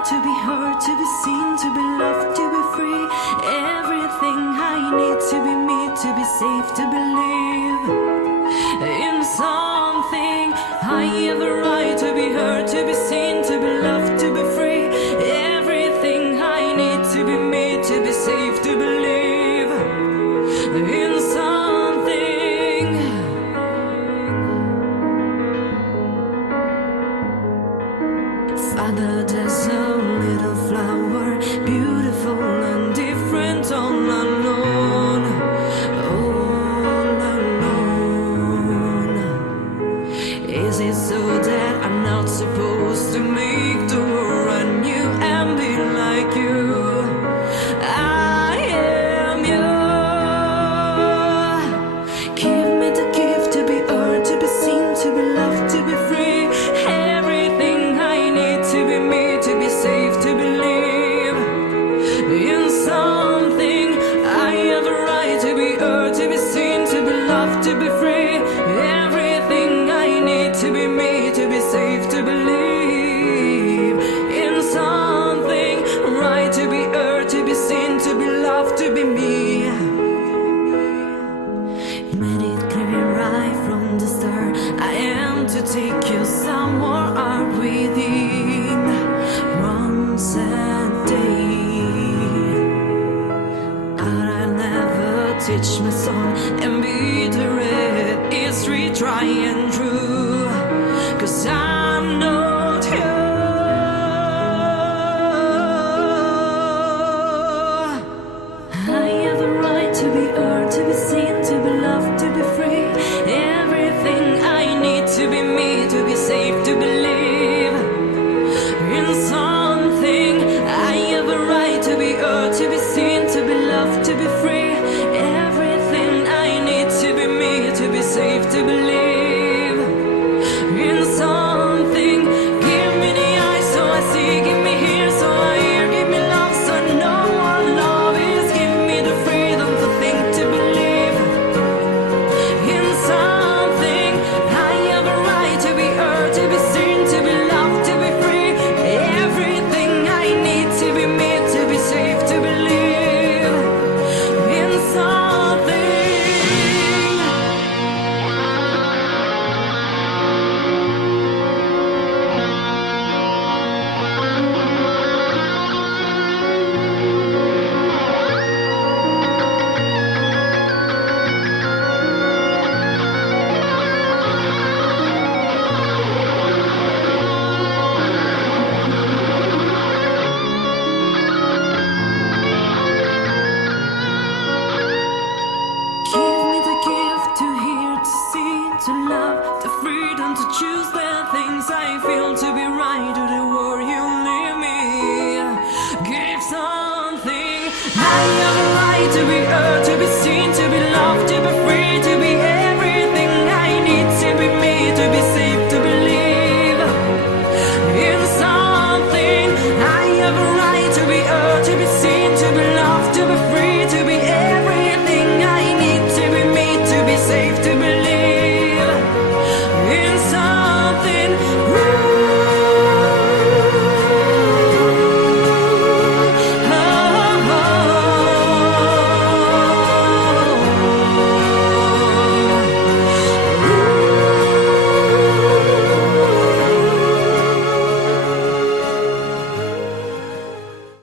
right to be heard, to be seen, to be loved, to be free. Everything I need to be me, to be safe, to believe in something. I have a right to be heard, to be seen, to be loved, to be free. Everything I need to be me, to be safe, to believe in something. Father, there's a little flower, beautiful